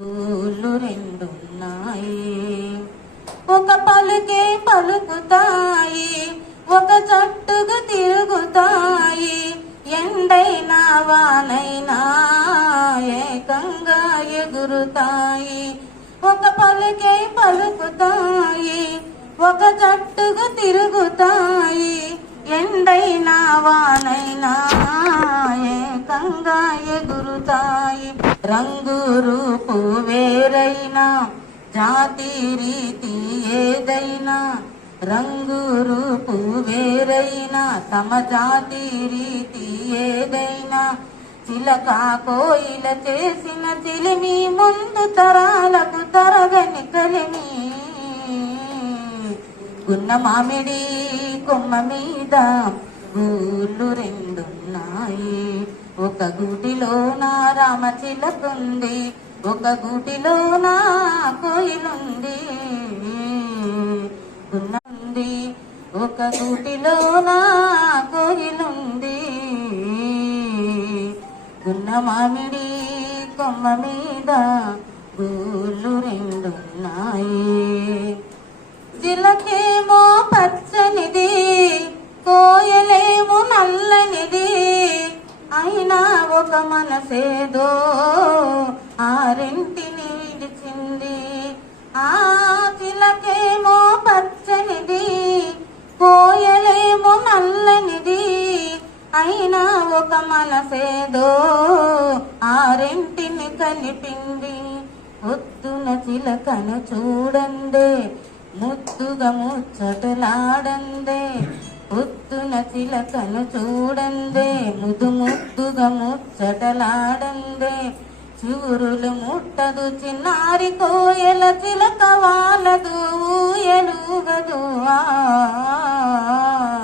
ఊళ్ళు రెండున్నాయి, ఒక పలుకే పలుకుతాయి, ఒక జట్టుగా తిరుగుతాయి. ఎండైనా వానైనా ఏకంగా ఎగురుతాయి. ఒక పలుకే పలుకుతాయి, ఒక జట్టుగా తిరుగుతాయి. ఎండైనా వానైనా ఏకంగా ఎగురుతాయి. రంగు రూపు వేరైనా, జాతి రీతి ఏదైనా, రంగు రూపు వేరైనా, తమ జాతి రీతి ఏదైనా, చిలక కోయిల చేసిన చిలిమి ముందు తరాలకు తరగని కలిమి. గున్న మామిడి కొమ్మ మీద గూళ్ళు రెండున్నాయి, ఒక గూటిలోన రామచిలకుంది, ఒక గూటిలోన కోయిలుంది. గున్నది ఒక గూటిలోన కోయిలుంది, గున్న మామిడి కొమ్మ మీద గూళ్ళు రెండున్నాయి. చిలకేమో పచ్చనిది, కోయలేమో నల్లనిది, అయినా ఒక మనసేదో ఆ రెంటిని విడిచింది. ఆ చిలకేమో పచ్చనిది, కోయలేమో నల్లనిది, అయినా ఒక మనసేదో ఆ రెంటిని కలిపింది. పొద్దున చిలకను చూడందే, ముద్దుగా ముచ్చటలాడందే, పొద్దున చిలకను చూడందే, ముద్దుగా ముచ్చటలాడందే. చూరులు ముట్టదు చిన్నారి కోయల చిలక వాలదు, ఊయలుగదు ఆ